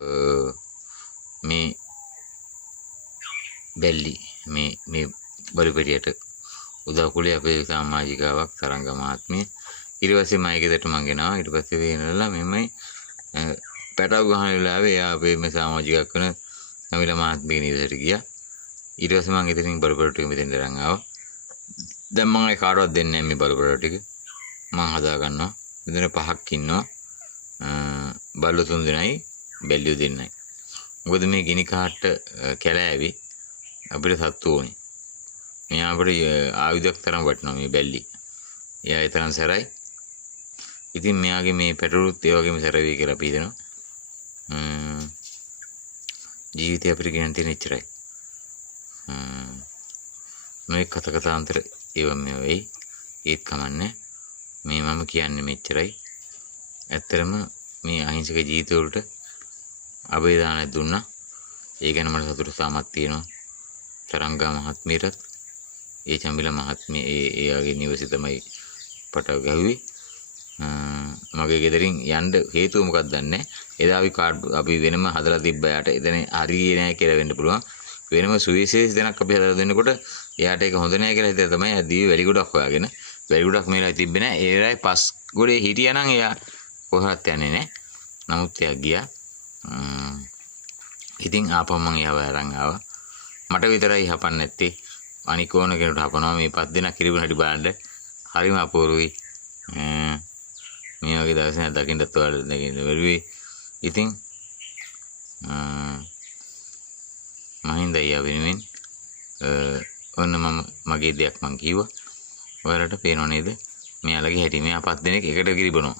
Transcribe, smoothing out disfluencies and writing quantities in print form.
මේ බැල්ලි මේ බලපෙරියට උදව් කළේ අපේ සමාජිකාවක් තරංග මහත්මිය. ඊට පස්සේ මම ගෙදරට මං ගෙනාවා. ඊට පස්සේ වෙනලා මෙමයි පැටව ගහන වෙලාවේ එයා අපේ මේ සමාජිකයක් වෙන නමිල මහත්මිය නිවසට ගියා. ඊට පස්සේ මං එතනින් බලපෙරට ටික මෙතෙන් දරන් ආවා. දැන් මම ඒ කාටවත් දෙන්නේ නැහැ මේ බලපෙරට ටික. මං හදා ගන්නවා. මෙතන 5ක් ඉන්නවා. බල්ලෝ 3 දෙනයි බැල්ලියෝ දෙන්නයි. මොකද මේ ගිනි කාට්ට කැලෑවේ අපිට සත්තු ඕනේ. මෙයා අපිට ආයුධයක් තරම් වටිනවා මේ බැල්ලි. එයා ඒ තරම් සැරයි. ඉතින් මෙයාගේ මේ පැටරුත් ඒ වගේම සැර වෙයි කියලා අපි හිතනවා. ජීවිතය අපිට ගෙනන් තියෙන ඉච්චරයි. මේ කතාන්තර ඒව මේ වෙයි. ඒත් කමන්නේ. මේ මම කියන්නේ මෙච්චරයි. ඇත්තරම මේ අහිංසක ජීවිත වලට අබේදානයක් දුන්නා. ඒ ගැන මට සතුටු සාමක් තියෙනවා. තරංගා මහත්මියටත් ඒ චමිල මහත්මිය එයාගේ නිවසේ තමයි පටව ගැහුවේ. මගේ ගෙදරින් යන්න හේතුව මොකක්ද දන්නේ. එදා අපි වෙනම හදලා තිබ්බ යාට එතන හරියේ නැහැ කියලා වෙන්න පුළුවන්. වෙනම සුවිශේෂ දෙනක් අපි හදලා දෙන්නකොට එයාට ඒක හොඳ නැහැ කියලා හිතලා තමයි අදී වැලි ගොඩක් හොයාගෙන වැලි ගොඩක් මේලා තිබ්බේ නැහැ. ඒ වෙලාවේ පස් ගොඩේ හිටියා නම් එයා කොහොමවත් යන්නේ නැහැ. නමුත් එයා ගියා. ඉතින් ආපහු මම එයාව අරන් ආවා. මට විතරයි හපන්නේ නැත්තේ. අනික ඕන කෙනෙකුට හපනවා. මේ 5 දෙනා කිරිබුන හැටි බලන්න. හරිම අපූර්වයි. මේ වගේ දවසක් දකින්නත් ඔයාලා දෙකින් වෙරුවේ. ඉතින් මහින්ද අයියා වෙනුවෙන් ඔන්න මම මගේ දෙයක් මං කිව්වා. ඔයාලට පේනව නේද? මෙයාලගේ හැටි. මෙයා 5 දෙනෙක් එකට කිරිබනවා.